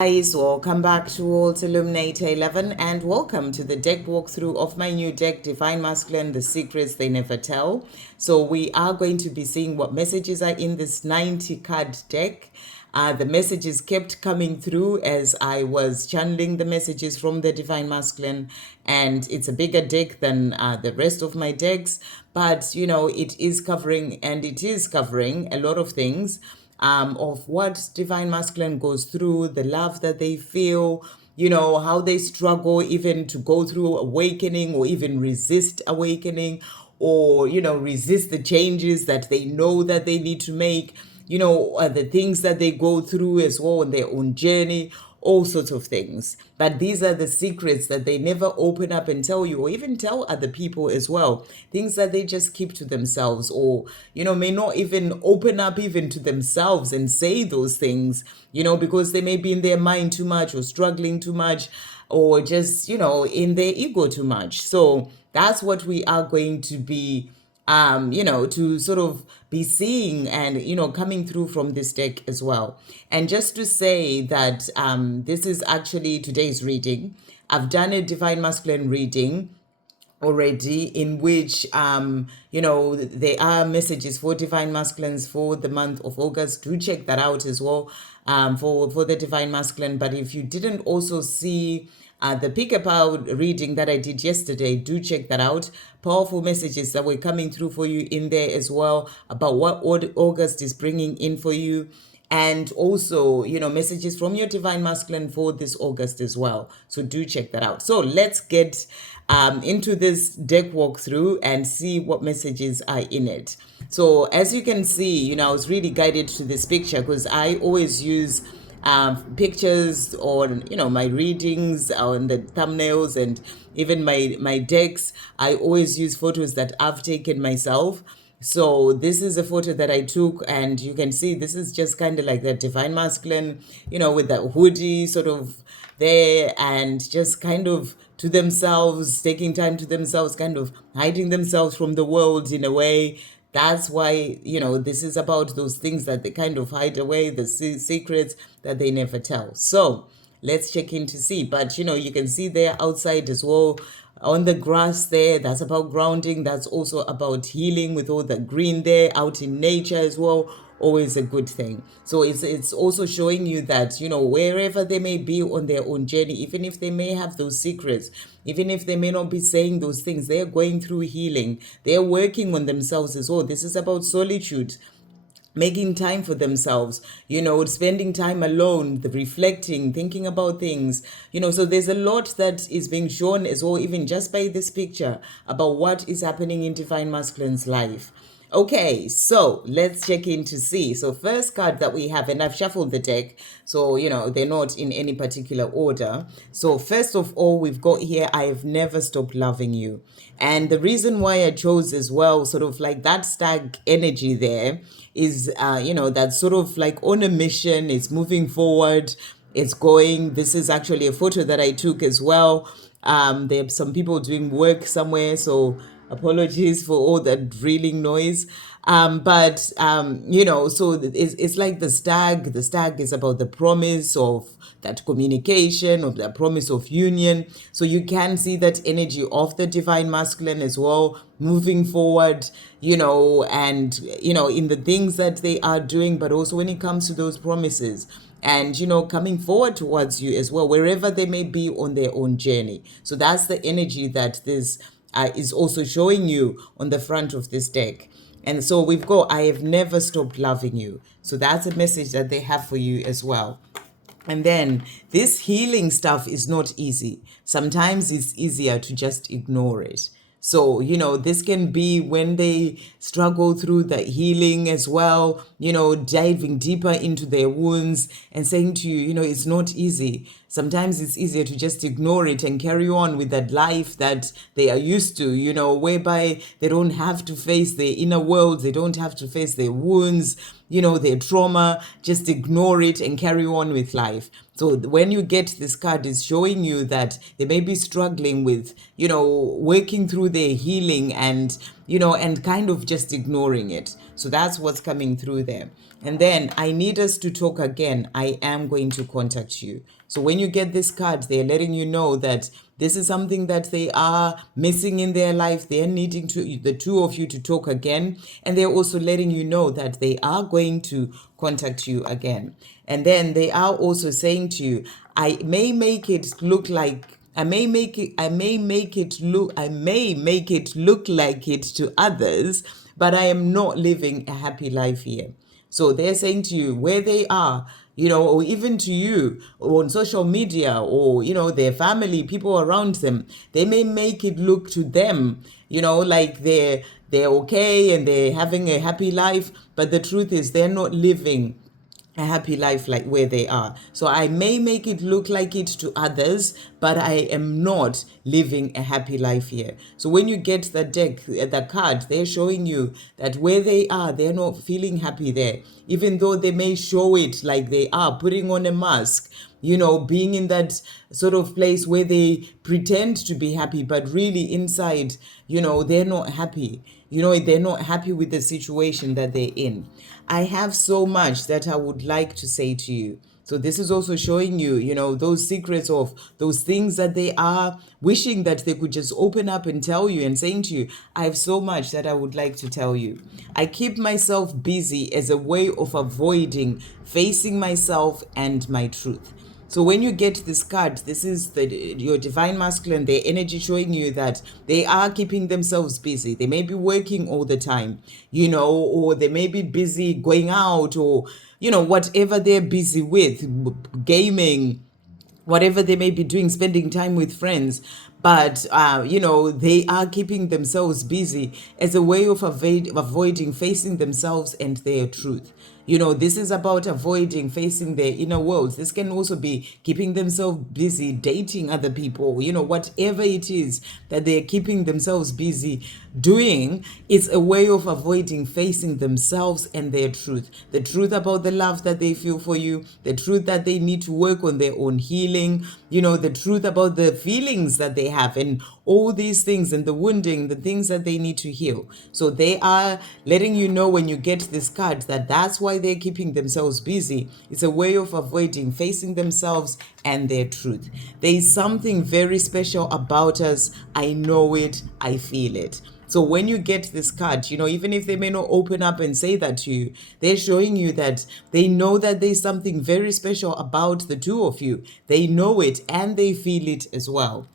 Guys, welcome back to Illuminator11 and welcome to the deck walkthrough of my new deck, Divine Masculine, The Secrets They Never Tell. So we are going to be seeing what messages are in this 90 card deck. The messages kept coming through as I was channeling the messages from the Divine Masculine, and it's a bigger deck than the rest of my decks, but you know, it is covering a lot of things of what Divine Masculine goes through, the love that they feel, you know, how they struggle even to go through awakening or even resist awakening, or, you know, resist the changes that they know that they need to make, you know, the things that they go through as well on their own journey, all sorts of things. But these are the secrets that they never open up and tell you, or even tell other people as well. Things that they just keep to themselves, or, you know, may not even open up even to themselves and say those things, you know, because they may be in their mind too much or struggling too much, or just, you know, in their ego too much. So that's what we are going to be you know, to sort of be seeing and, you know, coming through from this deck as well. And just to say that this is actually today's reading. I've done a Divine Masculine reading already, in which you know, there are messages for Divine Masculines for the month of August. Do check that out as well, for the Divine Masculine. But if you didn't also see the pick up out reading that I did yesterday, do check that out. Powerful messages that were coming through for you in there as well, about what August is bringing in for you, and also, you know, messages from your Divine Masculine for this August as well. So do check that out. So let's get into this deck walkthrough and see what messages are in it. So as you can see, you know, I was really guided to this picture because I always use pictures on, you know, my readings, on the thumbnails, and even my decks. I always use photos that I've taken myself. So this is a photo that I took, and you can see this is just kind of like the Divine Masculine, you know, with that hoodie sort of there, and just kind of to themselves, taking time to themselves, kind of hiding themselves from the world in a way. That's why, you know, this is about those things that they kind of hide away, the secrets that they never tell. So let's check in to see. But, you know, you can see there outside as well, on the grass there, that's about grounding. That's also about healing with all the green there, out in nature as well. Always a good thing. So it's also showing you that, you know, wherever they may be on their own journey, even if they may have those secrets, even if they may not be saying those things, they're going through healing. They're working on themselves as well. This is about solitude, making time for themselves, you know, spending time alone, the reflecting, thinking about things, you know. So there's a lot that is being shown as well, even just by this picture, about what is happening in Divine Masculine's life. Okay, so let's check in to see. So first card that we have, and I've shuffled the deck, so, you know, they're not in any particular order. So first of all, we've got here, I have never stopped loving you. And the reason why I chose as well, sort of like that stag energy there, is, you know, that's sort of like on a mission, it's moving forward, it's going. This is actually a photo that I took as well. There are some people doing work somewhere, so apologies for all that drilling noise. But you know, so it's like the stag. The stag is about the promise of that communication, of the promise of union. So you can see that energy of the Divine Masculine as well, moving forward, you know, and, you know, in the things that they are doing, but also when it comes to those promises, and, you know, coming forward towards you as well, wherever they may be on their own journey. So that's the energy that this is also showing you on the front of this deck. And so we've got, I have never stopped loving you. So that's a message that they have for you as well. And then this healing stuff is not easy. Sometimes it's easier to just ignore it. So, you know, this can be when they struggle through the healing as well, you know, diving deeper into their wounds and saying to you, you know, it's not easy. Sometimes it's easier to just ignore it and carry on with that life that they are used to, you know, whereby they don't have to face their inner world, they don't have to face their wounds, you know, their trauma. Just ignore it and carry on with life. So when you get this card, it's showing you that they may be struggling with, you know, working through their healing and, and kind of just ignoring it. So that's what's coming through there. And then I need us to talk again. I am going to contact you. So when you get this card, they're letting you know that this is something that they are missing in their life. They're needing the two of you to talk again. And they're also letting you know that they are going to contact you again. And then they are also saying to you, I may make it look like I may make it look like it to others, but I am not living a happy life here. So they're saying to you where they are, or even to you or on social media, or, their family, people around them, they may make it look to them, like they're okay and they're having a happy life, but the truth is they're not living a happy life like where they are. So I may make it look like it to others, but I am not living a happy life here. So when you get the deck, the card, they're showing you that where they are, they're not feeling happy there. Even though they may show it like they are, putting on a mask, being in that sort of place where they pretend to be happy, but really inside, they're not happy. They're not happy with the situation that they're in. I have so much that I would like to say to you. So this is also showing you, those secrets of those things that they are wishing that they could just open up and tell you, and saying to you, I have so much that I would like to tell you. I keep myself busy as a way of avoiding facing myself and my truth. So when you get this card, this is your divine masculine, their energy showing you that they are keeping themselves busy. They may be working all the time, or they may be busy going out, or, whatever they're busy with, gaming, whatever they may be doing, spending time with friends. But, they are keeping themselves busy as a way of avoiding facing themselves and their truth. This is about avoiding facing their inner worlds. This can also be keeping themselves busy dating other people, whatever it is that they're keeping themselves busy doing. It's a way of avoiding facing themselves and their truth. The truth about the love that they feel for you, the truth that they need to work on their own healing, the truth about the feelings that they have, and all these things, and the wounding, the things that they need to heal. So they are letting you know when you get this card that that's why they're keeping themselves busy. It's a way of avoiding facing themselves and their truth. There is something very special about us. I know it. I feel it. So when you get this card, even if they may not open up and say that to you, they're showing you that they know that there's something very special about the two of you. They know it and they feel it as well.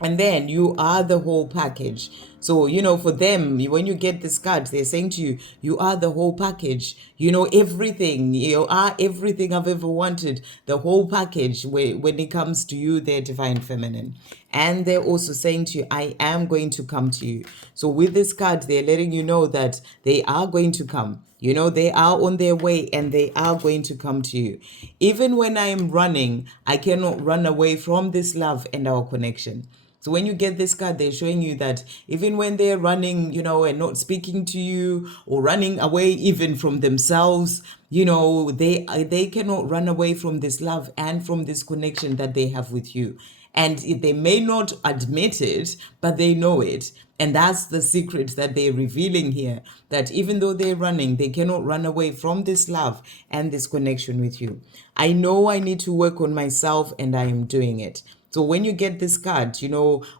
And then you are the whole package. So, for them, when you get this card, they're saying to you, you are the whole package. Everything. You are everything I've ever wanted. The whole package when it comes to you, their divine feminine. And they're also saying to you, I am going to come to you. So with this card, they're letting you know that they are going to come. They are on their way and they are going to come to you. Even when I am running, I cannot run away from this love and our connection. So when you get this card, they're showing you that even when they're running, and not speaking to you, or running away even from themselves, they cannot run away from this love and from this connection that they have with you. And they may not admit it, but they know it. And that's the secret that they're revealing here, that even though they're running, they cannot run away from this love and this connection with you. I know I need to work on myself, and I am doing it. So when you get this card,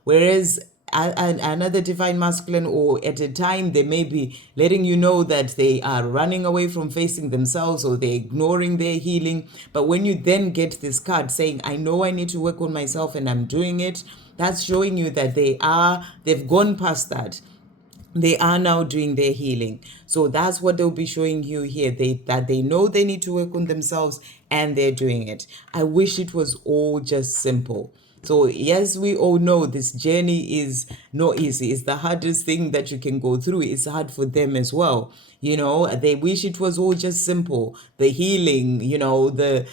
whereas another divine masculine, or at a time they may be letting you know that they are running away from facing themselves, or they're ignoring their healing. But when you then get this card saying, I know I need to work on myself and I'm doing it, that's showing you that they've gone past that. They are now doing their healing. So that's what they'll be showing you here, that they know they need to work on themselves and they're doing it. I wish it was all just simple. So yes, we all know this journey is not easy. It's the hardest thing that you can go through. It's hard for them as well. They wish it was all just simple. The healing, the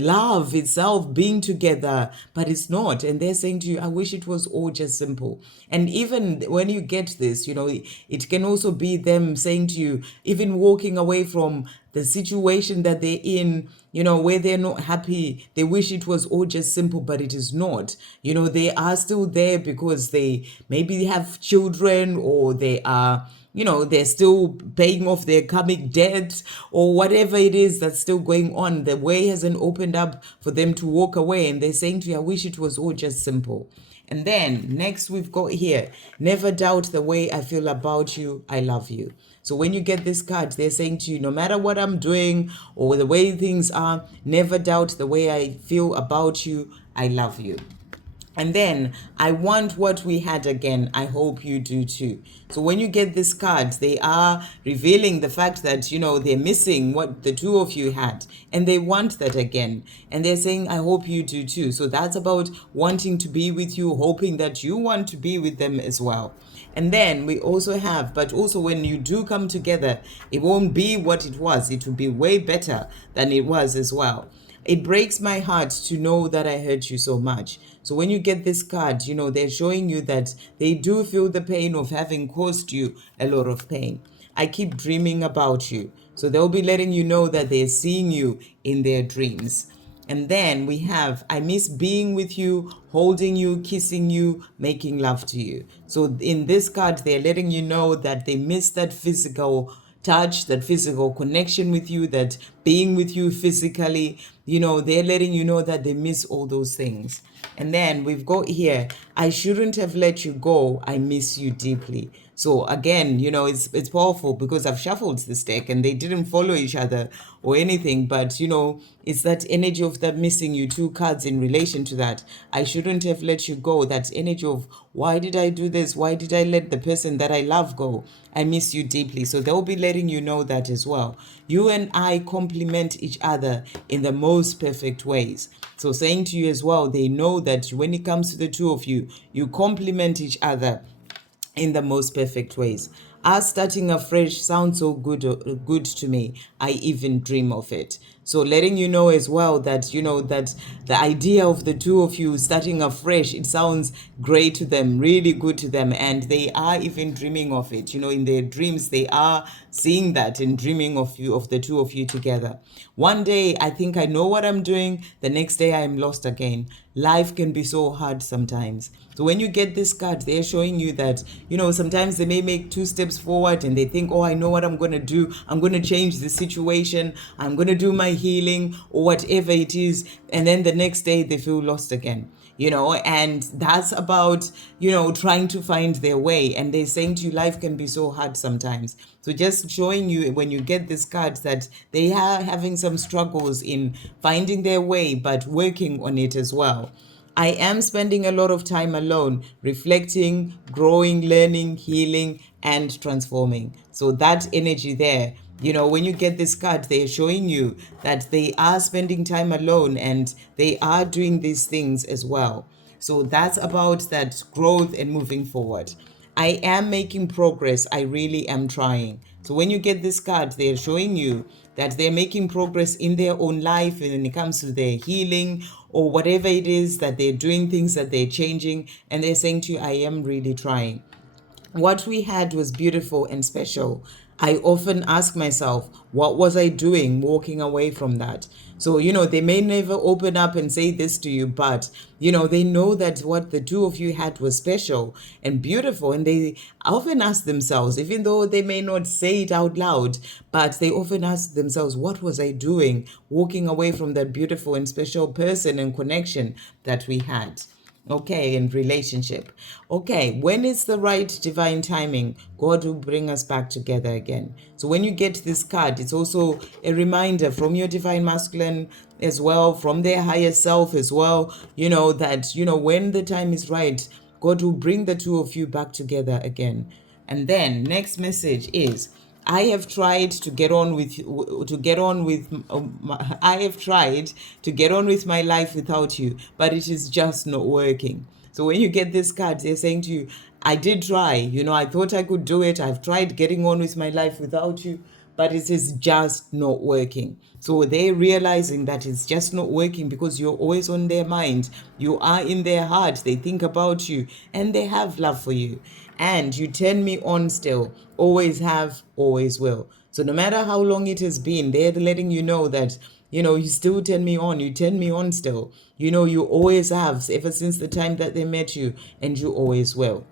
love itself, being together, but it's not. And they're saying to you, I wish it was all just simple. And even when you get this, it can also be them saying to you, even walking away from the situation that they're in, where they're not happy. They wish it was all just simple, but it is not. They are still there because they maybe have children, or they are, they're still paying off their karmic debt, or whatever it is that's still going on. The way hasn't opened up for them to walk away, and they're saying to you, I wish it was all just simple. And then next we've got here, never doubt the way I feel about you, I love you. So when you get this card, they're saying to you, no matter what I'm doing or the way things are, never doubt the way I feel about you, I love you. And then I want what we had again. I hope you do too. So when you get this card, they are revealing the fact that, they're missing what the two of you had, and they want that again. And they're saying, I hope you do too. So that's about wanting to be with you, hoping that you want to be with them as well. And then we also have, but also when you do come together, it won't be what it was. It will be way better than it was as well. It breaks my heart to know that I hurt you so much. So when you get this card, they're showing you that they do feel the pain of having caused you a lot of pain. I keep dreaming about you. So they'll be letting you know that they're seeing you in their dreams. And then we have, I miss being with you, holding you, kissing you, making love to you. So in this card, they're letting you know that they miss that physical touch, that physical connection with you, that being with you physically. They're letting you know that they miss all those things. And then we've got here, I shouldn't have let you go. I miss you deeply. So again, it's powerful because I've shuffled this deck and they didn't follow each other or anything, but it's that energy of that missing you, two cards in relation to that. I shouldn't have let you go. That energy of, why did I do this? Why did I let the person that I love go? I miss you deeply. So they'll be letting you know that as well. You and I complement each other in the most perfect ways. So saying to you as well, they know that when it comes to the two of you, you complement each other in the most perfect ways. Us starting afresh sounds so good to me. I even dream of it. So letting you know as well that, that the idea of the two of you starting afresh, it sounds great to them, really good to them. And they are even dreaming of it. In their dreams, they are seeing that and dreaming of you, of the two of you together. One day, I think I know what I'm doing. The next day, I'm lost again. Life can be so hard sometimes. So when you get this card, they're showing you that, sometimes they may make 2 steps forward and they think, oh, I know what I'm going to do. I'm going to change the situation. I'm going to do my healing or whatever it is. And then the next day they feel lost again. And that's about, trying to find their way. And they're saying to you, life can be so hard sometimes. So just showing you when you get this card that they are having some struggles in finding their way, but working on it as well. I am spending a lot of time alone, reflecting, growing, learning, healing, and transforming. So that energy there, when you get this card, they're showing you that they are spending time alone and they are doing these things as well. So that's about that growth and moving forward. I am making progress. I really am trying. So when you get this card, they're showing you that they're making progress in their own life when it comes to their healing or whatever it is that they're doing, things that they're changing. And they're saying to you, I am really trying. What we had was beautiful and special. I often ask myself, what was I doing walking away from that? So, they may never open up and say this to you, but, they know that what the two of you had was special and beautiful. And they often ask themselves, even though they may not say it out loud, but they often ask themselves, what was I doing walking away from that beautiful and special person and connection that we had? Okay, and relationship. Okay, when it's the right divine timing, God will bring us back together again. So when you get this card, it's also a reminder from your divine masculine as well, from their higher self as well, that, when the time is right, God will bring the two of you back together again. And then next message is, I have tried to get on with I have tried to get on with my life without you, but it is just not working. So when you get this card, they're saying to you, I did try, I thought I could do it. I've tried getting on with my life without you, but it is just not working. So they're realizing that it's just not working because you're always on their mind. You are in their heart. They think about you and they have love for you. And you turn me on still. Always have, always will. So no matter how long it has been, they're letting you know that, you still turn me on. You turn me on still. You always have, ever since the time that they met you, and you always will.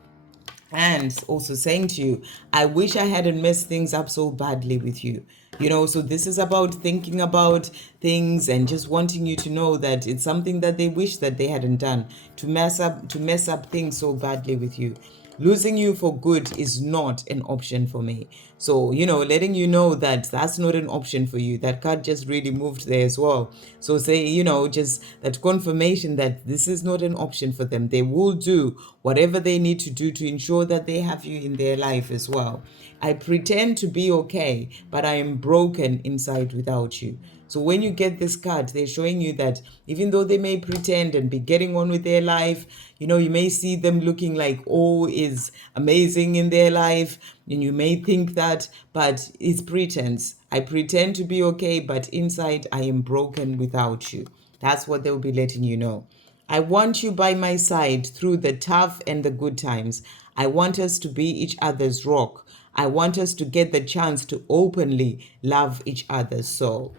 And also saying to you, I wish I hadn't messed things up so badly with you. So this is about thinking about things and just wanting you to know that it's something that they wish that they hadn't done, to mess up things so badly with you. Losing you for good is not an option for me. So, letting you know that that's not an option for you. That card just really moved there as well. So say, just that confirmation that this is not an option for them. They will do whatever they need to do to ensure that they have you in their life as well. I pretend to be okay, but I am broken inside without you. So when you get this card, they're showing you that even though they may pretend and be getting on with their life, you may see them looking like all is amazing in their life, and you may think that, but it's pretense. I pretend to be okay, but inside I am broken without you. That's what they'll be letting you know. I want you by my side through the tough and the good times. I want us to be each other's rock. I want us to get the chance to openly love each other. So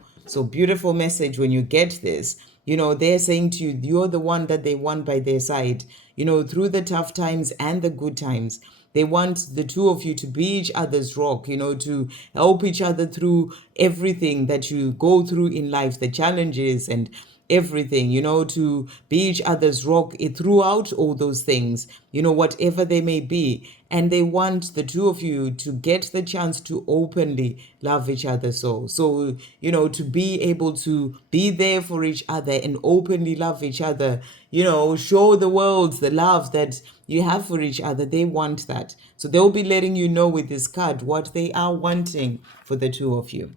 beautiful message when you get this. They're saying to you, you're the one that they want by their side, through the tough times and the good times. They want the two of you to be each other's rock, to help each other through everything that you go through in life, the challenges and everything, to be each other's rock throughout all those things, whatever they may be. And they want the two of you to get the chance to openly love each other. So, to be able to be there for each other and openly love each other, show the world the love that you have for each other. They want that. So they'll be letting you know with this card what they are wanting for the two of you.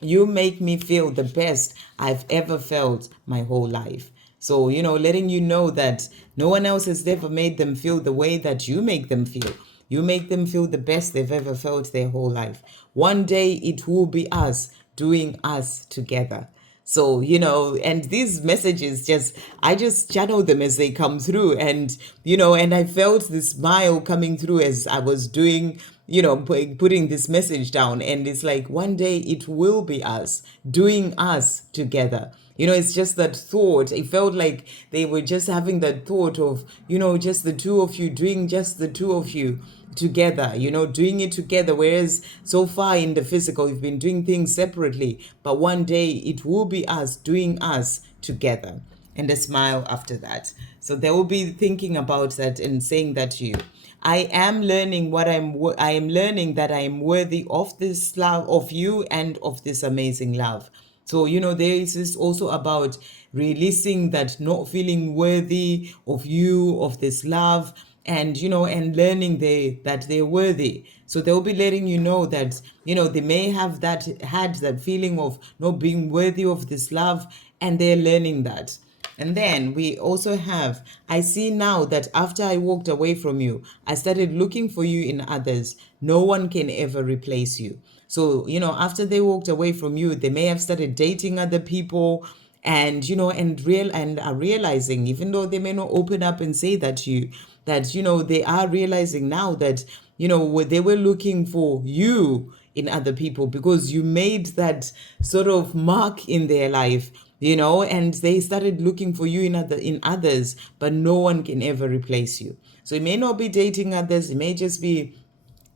You make me feel the best I've ever felt my whole life. So, letting you know that no one else has ever made them feel the way that you make them feel. You make them feel the best they've ever felt their whole life. One day it will be us doing us together. So, and these messages I just channel them as they come through. And, and I felt the smile coming through as I was doing, putting this message down. And it's like, one day it will be us doing us together. It's just that thought. It felt like they were just having that thought of, just the two of you doing just the two of you together, doing it together. Whereas so far in the physical, we've been doing things separately, but one day it will be us doing us together. And a smile after that. So they will be thinking about that and saying that to you. I am learning I am learning that I am worthy of this love of you and of this amazing love. So, there is this also about releasing that not feeling worthy of you, of this love, and, and learning that they're worthy. So they'll be letting you know that, they may have had that feeling of not being worthy of this love, and they're learning that. And then we also have, I see now that after I walked away from you, I started looking for you in others. No one can ever replace you. So, after they walked away from you, they may have started dating other people and, and are realizing, even though they may not open up and say that to you, that, they are realizing now that, they were looking for you in other people because you made that sort of mark in their life, and they started looking for you in others, but no one can ever replace you. So it may not be dating others, it may just be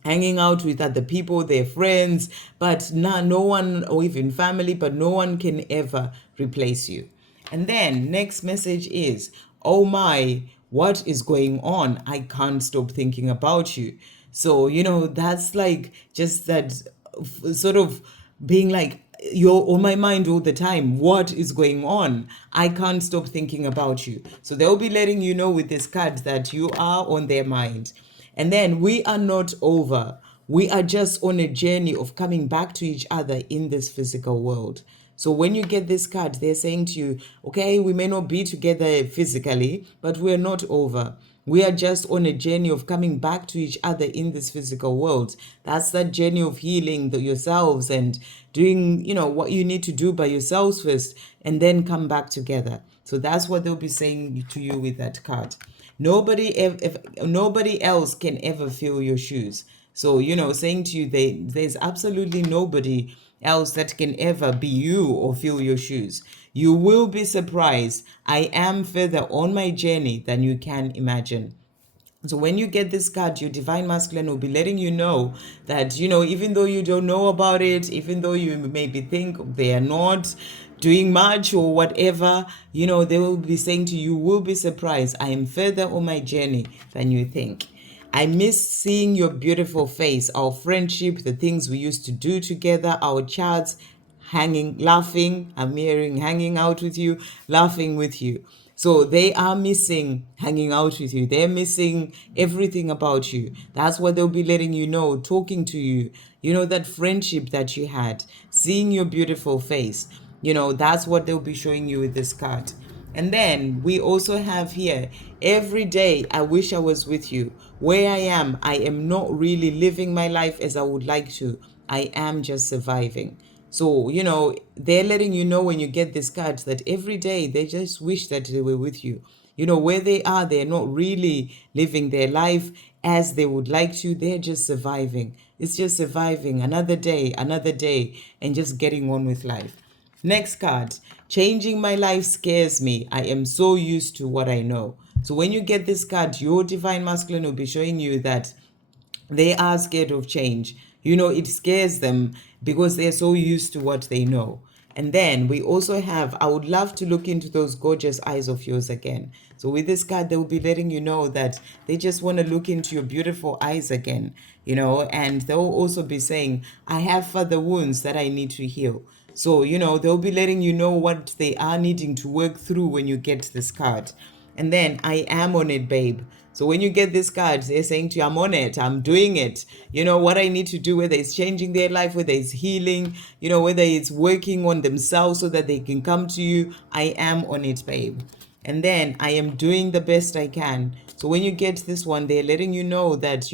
hanging out with other people, their friends, but no one, or even family, but no one can ever replace you. And then next message is, oh my, what is going on? I can't stop thinking about you. So, that's like just that sort of being like, you're on my mind all the time. What is going on? I can't stop thinking about you. So they'll be letting you know with this card that you are on their mind. And then we are not over. We are just on a journey of coming back to each other in this physical world. So when you get this card, they're saying to you, okay, we may not be together physically, but we're not over. We are just on a journey of coming back to each other in this physical world. That's that journey of healing yourselves and doing, what you need to do by yourselves first, and then come back together. So that's what they'll be saying to you with that card. Nobody else can ever fill your shoes. So, saying to you, there's absolutely nobody else that can ever be you or fill your shoes. You will be surprised. I am further on my journey than you can imagine. So when you get this card, your divine masculine will be letting you know that, even though you don't know about it, even though you maybe think they are not doing much or whatever, they will be saying to you, will be surprised. I am further on my journey than you think. I miss seeing your beautiful face, our friendship, the things we used to do together, our chats, laughing. I'm hearing hanging out with you, laughing with you. So they are missing hanging out with you. They're missing everything about you. That's what they'll be letting you know, talking to you. That friendship that you had, seeing your beautiful face. That's what they'll be showing you with this card. And then we also have here, every day I wish I was with you. Where I am not really living my life as I would like to. I am just surviving. So, they're letting you know when you get this card that every day they just wish that they were with you. Where they are, they're not really living their life as they would like to. They're just surviving. It's just surviving another day, and just getting on with life. Next card, changing my life scares me. I am so used to what I know. So when you get this card, your divine masculine will be showing you that they are scared of change. It scares them because they're so used to what they know. And then we also have, I would love to look into those gorgeous eyes of yours again. So with this card, they will be letting you know that they just want to look into your beautiful eyes again, and they'll also be saying, I have further wounds that I need to heal. So, they'll be letting you know what they are needing to work through when you get this card. And then, I am on it, babe. So when you get this card, they're saying to you, I'm on it, I'm doing it. What I need to do, whether it's changing their life, whether it's healing, whether it's working on themselves so that they can come to you, I am on it, babe. And then I am doing the best I can. So when you get this one, they're letting you know that,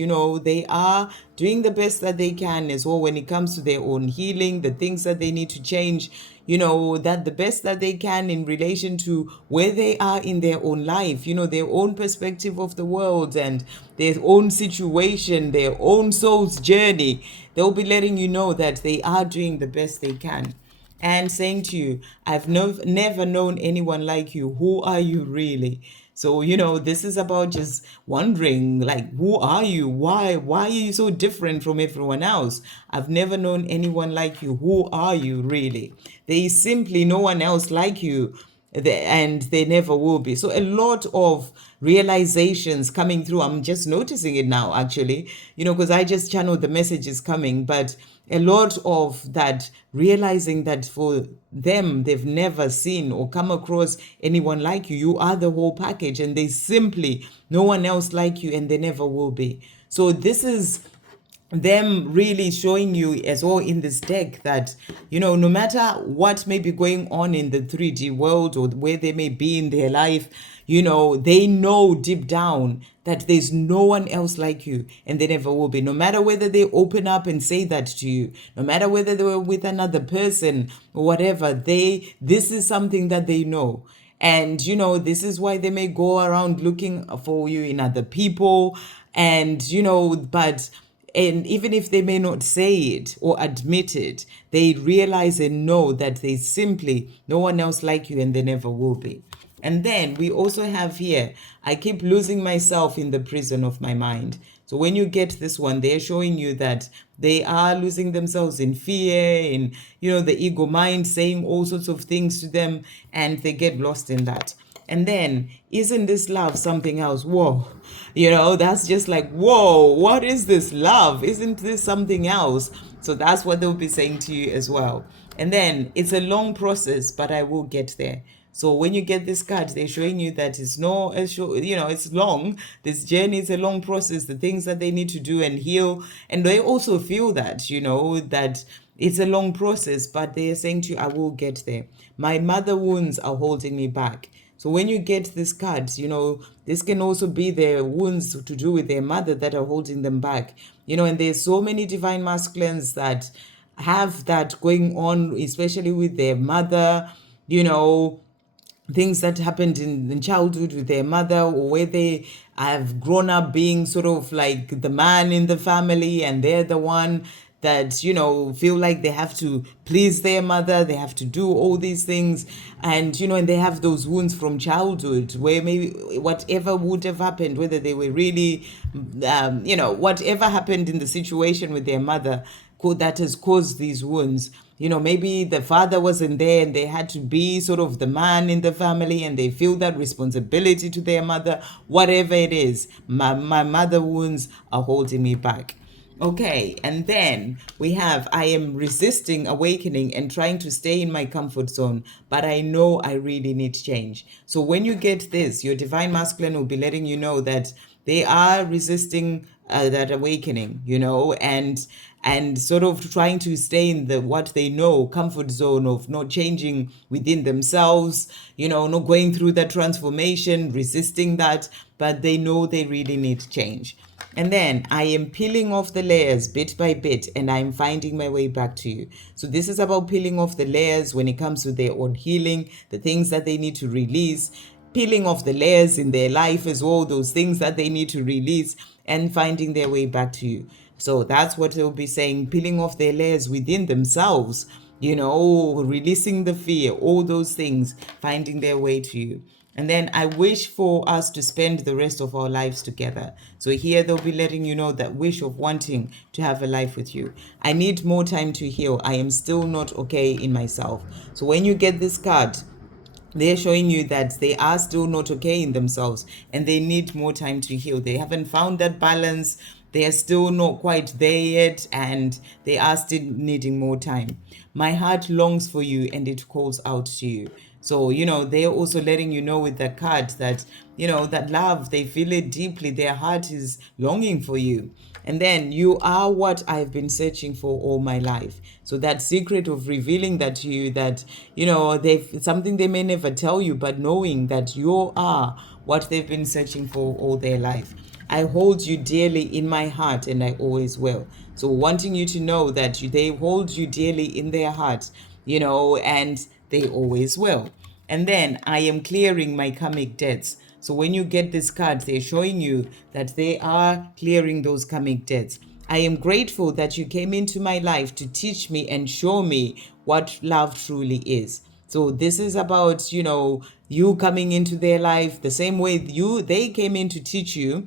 they are doing the best that they can as well when it comes to their own healing, the things that they need to change, that the best that they can in relation to where they are in their own life, their own perspective of the world and their own situation, their own soul's journey. They'll be letting you know that they are doing the best they can. And saying to you, I've never known anyone like you. Who are you really? So, this is about just wondering, like, who are you? Why are you so different from everyone else? I've never known anyone like you. Who are you really? There is simply no one else like you, and they never will be. So a lot of realizations coming through. I'm just noticing it now, actually, because I just channeled the messages coming, but a lot of that realizing that for them, they've never seen or come across anyone like you. You are the whole package, and there's simply no one else like you, and there never will be. So this is them really showing you as well in this deck that, no matter what may be going on in the 3D world or where they may be in their life, they know deep down that there's no one else like you, and there never will be. No matter whether they open up and say that to you, no matter whether they were with another person or whatever, this is something that they know. And, this is why they may go around looking for you in other people. And, and even if they may not say it or admit it, they realize and know that there's simply no one else like you, and there never will be. And then we also have here, I keep losing myself in the prison of my mind. So when you get this one, they're showing you that they are losing themselves in fear, in, the ego mind saying all sorts of things to them, and they get lost in that. And then, isn't this love something else? Whoa, that's just like, whoa, what is this love? Isn't this something else? So that's what they'll be saying to you as well. And then, it's a long process, but I will get there. So when you get this card, they're showing you that it's long. This journey is a long process, the things that they need to do and heal. And they also feel that, that it's a long process, but they are saying to you, I will get there. My mother wounds are holding me back. So when you get this card, this can also be their wounds to do with their mother that are holding them back. And there's so many divine masculines that have that going on, especially with their mother, things that happened in childhood with their mother, or where they have grown up being sort of like the man in the family, and they're the one that feel like they have to please their mother, they have to do all these things, and they have those wounds from childhood where maybe whatever would have happened, whether they were really whatever happened in the situation with their mother that has caused these wounds. Maybe the father wasn't there and they had to be sort of the man in the family, and they feel that responsibility to their mother. Whatever it is, my mother wounds are holding me back. Okay, and then we have, I am resisting awakening and trying to stay in my comfort zone, but I know I really need change. So when you get this, your divine masculine will be letting you know that they are resisting that awakening, and sort of trying to stay in the what they know comfort zone of not changing within themselves, not going through that transformation, resisting that, but they know they really need change. And then I am peeling off the layers bit by bit, and I'm finding my way back to you. So this is about peeling off the layers when it comes to their own healing, the things that they need to release, peeling off the layers in their life as well, those things that they need to release, and finding their way back to you. So that's what they'll be saying, peeling off their layers within themselves, releasing the fear, all those things, finding their way to you. And then I wish for us to spend the rest of our lives together. So here they'll be letting you know that wish of wanting to have a life with you. I need more time to heal. I am still not okay in myself. So when you get this card, they're showing you that they are still not okay in themselves and they need more time to heal. They haven't found that balance. They are still not quite there yet, and they are still needing more time. My heart longs for you and it calls out to you. So, they're also letting you know with that card that, that love, they feel it deeply. Their heart is longing for you. And then you are what I've been searching for all my life. So that secret of revealing that to you, that, they've something they may never tell you, but knowing that you are what they've been searching for all their life. I hold you dearly in my heart and I always will. So wanting you to know that they hold you dearly in their heart, and they always will. And then I am clearing my karmic debts. So when you get this card, they're showing you that they are clearing those karmic debts. I am grateful that you came into my life to teach me and show me what love truly is. So this is about, you coming into their life the same way they came in to teach you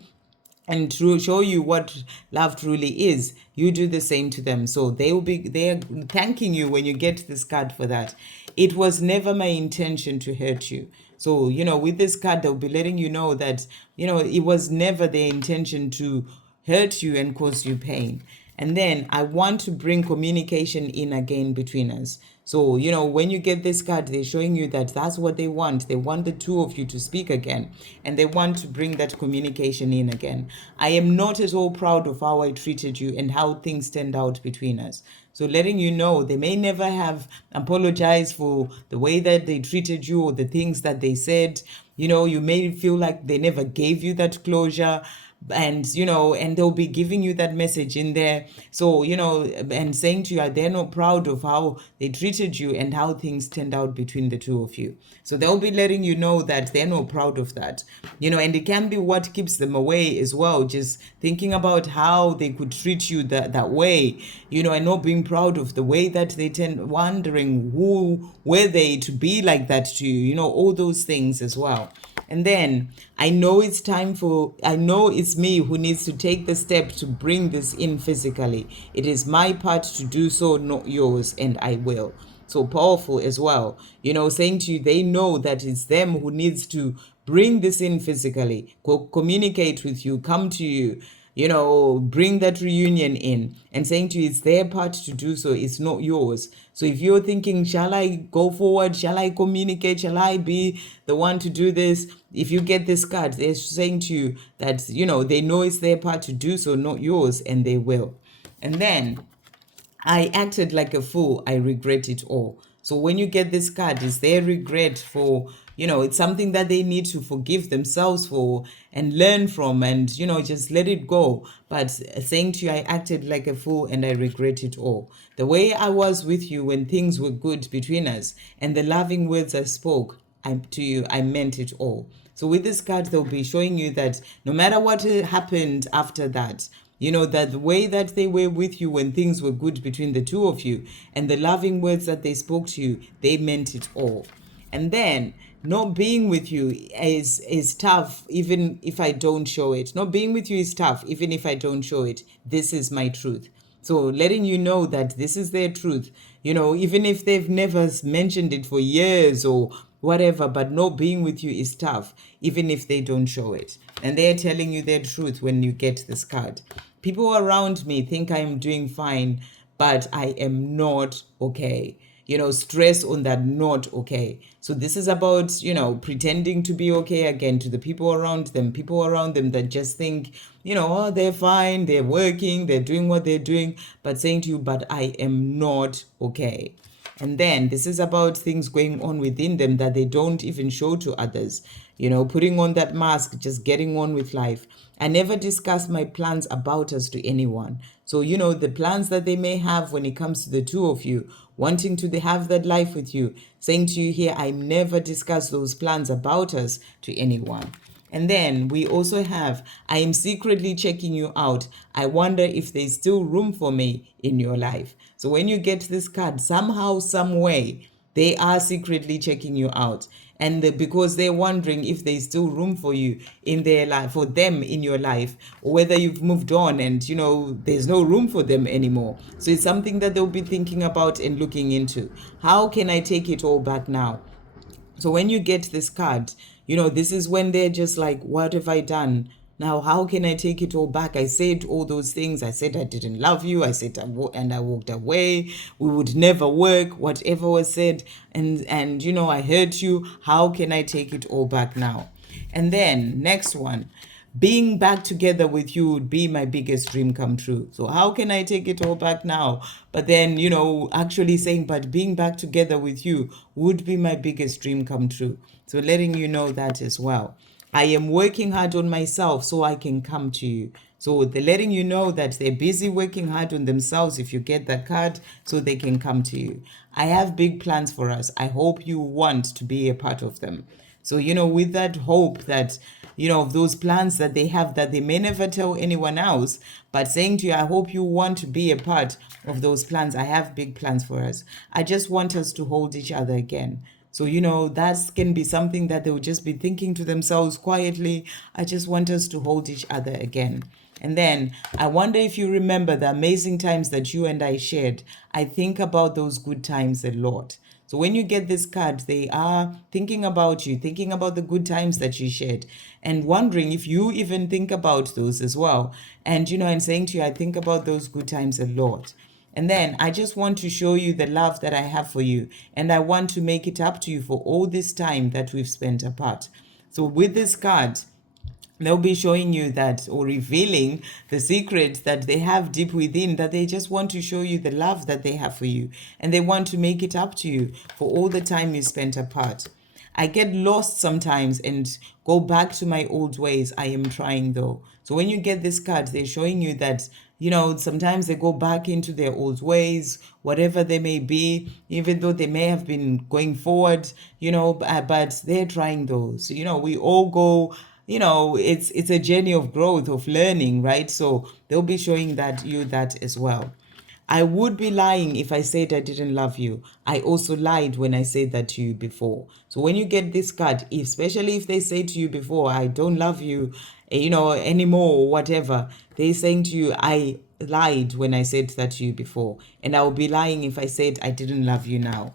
and to show you what love truly is. You do the same to them. So they're thanking you when you get this card for that. It was never my intention to hurt you. So, with this card, they'll be letting you know that, it was never their intention to hurt you and cause you pain. And then I want to bring communication in again between us. So, when you get this card, they're showing you that that's what they want. They want the two of you to speak again, and they want to bring that communication in again. I am not at all proud of how I treated you and how things turned out between us. So letting you know, they may never have apologized for the way that they treated you or the things that they said. You may feel like they never gave you that closure, and they'll be giving you that message in there. So and saying to you, they're not proud of how they treated you and how things turned out between the two of you. So they'll be letting you know that they're not proud of that, and it can be what keeps them away as well, just thinking about how they could treat you that way, and not being proud of the way that they tend, wondering who were they to be like that to you, all those things as well. And then I know it's me who needs to take the step to bring this in physically. It is my part to do so, not yours, and I will. So powerful as well. Saying to you, they know that it's them who needs to bring this in physically, communicate with you, come to you, bring that reunion in, and saying to you it's their part to do so, it's not yours. So if you're thinking, shall I go forward, shall I communicate, shall I be the one to do this, if you get this card, they're saying to you that they know it's their part to do so, not yours, and they will. And then, I acted like a fool, I regret it all. So when you get this card, it's their regret for, it's something that they need to forgive themselves for and learn from, and, just let it go. But saying to you, I acted like a fool and I regret it all. The way I was with you when things were good between us, and the loving words I spoke to you, I meant it all. So with this card, they'll be showing you that no matter what happened after that, that the way that they were with you when things were good between the two of you, and the loving words that they spoke to you, they meant it all. And then, not being with you is tough, even if I don't show it. Not being with you is tough, even if I don't show it. This is my truth. So letting you know that this is their truth, even if they've never mentioned it for years or whatever, but not being with you is tough, even if they don't show it. And they're telling you their truth when you get this card. People around me think I am doing fine, but I am not okay. Stress on that not okay. So this is about, pretending to be okay again to the people around them that just think, oh, they're fine, they're working, they're doing what they're doing, but saying to you, but I am not okay. And then this is about things going on within them that they don't even show to others. Putting on that mask, just getting on with life. I never discuss my plans about us to anyone. So, the plans that they may have when it comes to the two of you, wanting to have that life with you, saying to you here, I never discuss those plans about us to anyone. And then we also have, I am secretly checking you out. I wonder if there's still room for me in your life. So when you get this card, somehow, some way, they are secretly checking you out. And because they're wondering if there's still room for you in their life, for them in your life, or whether you've moved on and, there's no room for them anymore. So it's something that they'll be thinking about and looking into. How can I take it all back now? So when you get this card, this is when they're just like, what have I done? Now, how can I take it all back? I said all those things. I said I didn't love you. I said and I walked away. We would never work, whatever was said. And I hurt you. How can I take it all back now? And then next one, being back together with you would be my biggest dream come true. So how can I take it all back now? But then, actually saying, but being back together with you would be my biggest dream come true. So letting you know that as well. I am working hard on myself so I can come to you. So they're letting you know that they're busy working hard on themselves if you get that card so they can come to you. I have big plans for us. I hope you want to be a part of them. So, with that hope that, of those plans that they have that they may never tell anyone else, but saying to you, I hope you want to be a part of those plans. I have big plans for us. I just want us to hold each other again. So, that can be something that they will just be thinking to themselves quietly. I just want us to hold each other again. And then I wonder if you remember the amazing times that you and I shared. I think about those good times a lot. So when you get this card, they are thinking about you, thinking about the good times that you shared, and wondering if you even think about those as well. And, and saying to you, I think about those good times a lot. And then I just want to show you the love that I have for you. And I want to make it up to you for all this time that we've spent apart. So with this card, they'll be showing you that, or revealing the secret that they have deep within, that they just want to show you the love that they have for you. And they want to make it up to you for all the time you spent apart. I get lost sometimes and go back to my old ways. I am trying though. So when you get this card, they're showing you that, sometimes they go back into their old ways, whatever they may be, even though they may have been going forward, but they're trying those. We all go, it's a journey of growth, of learning, right? So they'll be showing that as well. I would be lying if I said I didn't love you. I also lied when I said that to you before. So when you get this card, especially if they say to you before, I don't love you, anymore or whatever, they're saying to you, I lied when I said that to you before. And I will be lying if I said I didn't love you now.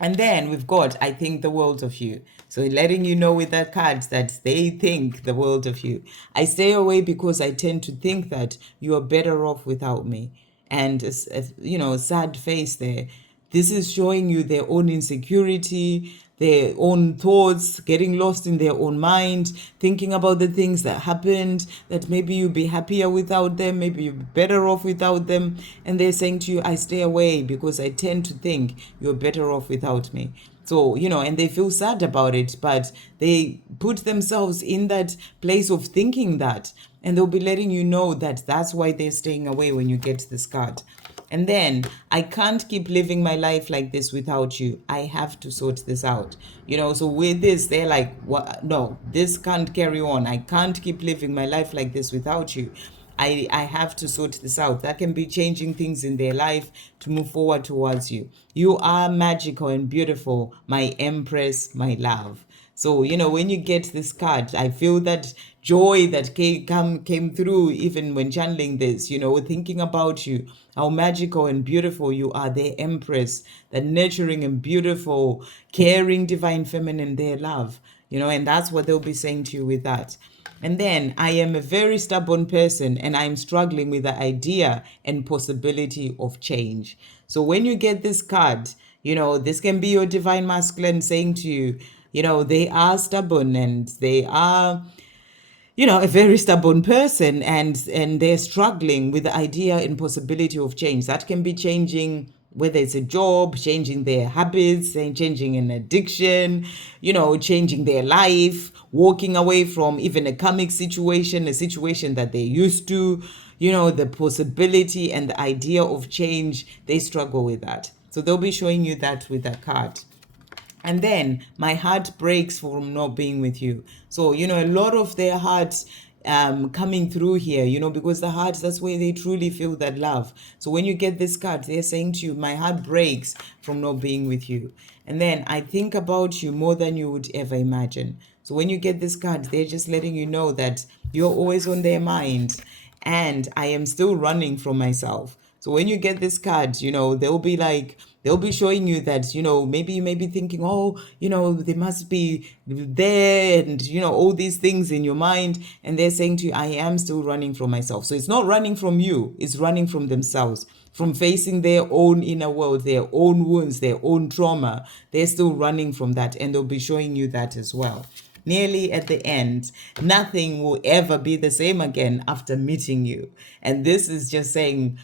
And then we've got, I think the world of you. So letting you know with that card that they think the world of you. I stay away because I tend to think that you are better off without me. And a sad face there. This is showing you their own insecurity, their own thoughts, getting lost in their own mind, thinking about the things that happened, that maybe you'd be happier without them, maybe you'd be better off without them. And they're saying to you, I stay away because I tend to think you're better off without me. So, and they feel sad about it, but they put themselves in that place of thinking that, and they'll be letting you know that that's why they're staying away when you get this card. And then, I can't keep living my life like this without you. I have to sort this out. So with this, they're like, what? No, this can't carry on. I can't keep living my life like this without you. I have to sort this out. That can be changing things in their life to move forward towards you. You are magical and beautiful, my empress, my love. So, when you get this card, I feel that joy that came through even when channeling this, thinking about you, how magical and beautiful you are, their empress, that nurturing and beautiful, caring, divine feminine, their love, and that's what they'll be saying to you with that. And then, I am a very stubborn person and I'm struggling with the idea and possibility of change. So when you get this card, this can be your divine masculine saying to you, they are stubborn and they are a very stubborn person, and they're struggling with the idea and possibility of change. That can be changing, whether it's a job, changing their habits, and changing an addiction, changing their life, walking away from even a karmic situation, a situation that they're used to, the possibility and the idea of change. They struggle with that. So they'll be showing you that with that card. And then my heart breaks from not being with you. So, a lot of their hearts coming through here, because the heart, that's where they truly feel that love. So when you get this card, they're saying to you, my heart breaks from not being with you. And then I think about you more than you would ever imagine. So when you get this card, they're just letting you know that you're always on their mind. And I am still running from myself. So when you get this card, they'll be showing you that, maybe you may be thinking, oh, they must be there and, all these things in your mind. And they're saying to you, I am still running from myself. So it's not running from you, it's running from themselves, from facing their own inner world, their own wounds, their own trauma. They're still running from that. And they'll be showing you that as well. Nearly at the end, nothing will ever be the same again after meeting you. And this is just saying,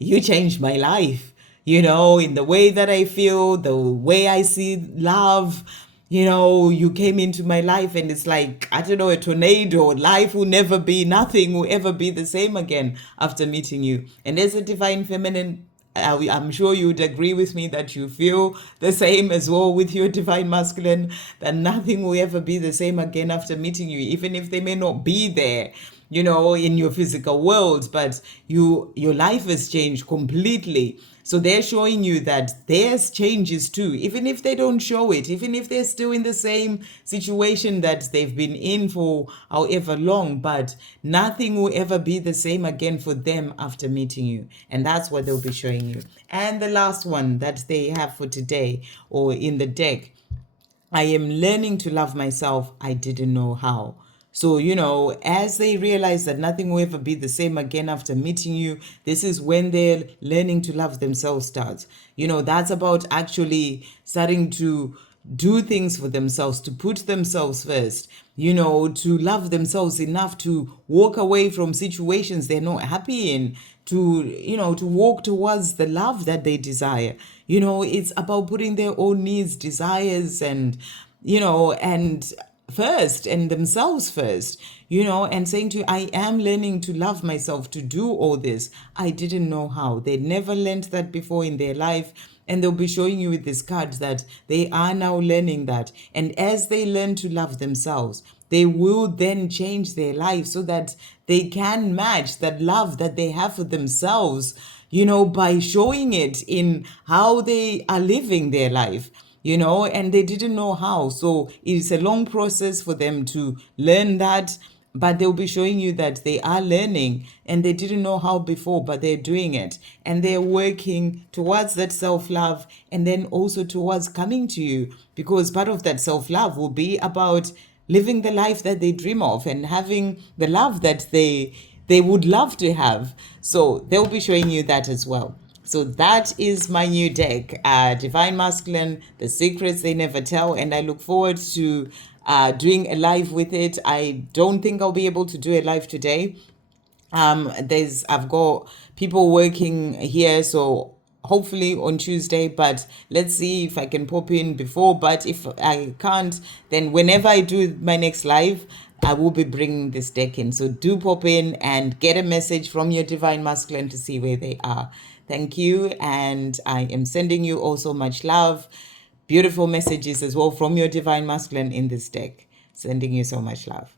you changed my life, in the way that I feel, the way I see love. You came into my life and it's like, I don't know, a tornado. Life will never be, nothing will ever be the same again after meeting you. And as a divine feminine, I'm sure you'd agree with me that you feel the same as well with your divine masculine, that nothing will ever be the same again after meeting you, even if they may not be there, in your physical world, but your life has changed completely. So they're showing you that theirs changes too, even if they don't show it, even if they're still in the same situation that they've been in for however long, but nothing will ever be the same again for them after meeting you. And that's what they'll be showing you. And the last one that they have for today, or in the deck, I am learning to love myself. I didn't know how. So, as they realize that nothing will ever be the same again after meeting you, this is when they're learning to love themselves starts. That's about actually starting to do things for themselves, to put themselves first, to love themselves enough to walk away from situations they're not happy in, to walk towards the love that they desire. It's about putting their own needs, desires, and first, and themselves first, and saying to you, I am learning to love myself, to do all this. I didn't know how. They'd never learned that before in their life. And they'll be showing you with this card that they are now learning that. And as they learn to love themselves, they will then change their life so that they can match that love that they have for themselves, by showing it in how they are living their life. And they didn't know how. So it's a long process for them to learn that, but they'll be showing you that they are learning and they didn't know how before, but they're doing it and they're working towards that self-love, and then also towards coming to you, because part of that self-love will be about living the life that they dream of and having the love that they would love to have. So they'll be showing you that as well. So that is my new deck, Divine Masculine, The Secrets They Never Tell. And I look forward to doing a live with it. I don't think I'll be able to do a live today. I've got people working here, so hopefully on Tuesday, but let's see if I can pop in before. But if I can't, then whenever I do my next live, I will be bringing this deck in. So do pop in and get a message from your Divine Masculine to see where they are. Thank you, and I am sending you also much love. Beautiful messages as well from your Divine Masculine in this deck. Sending you so much love.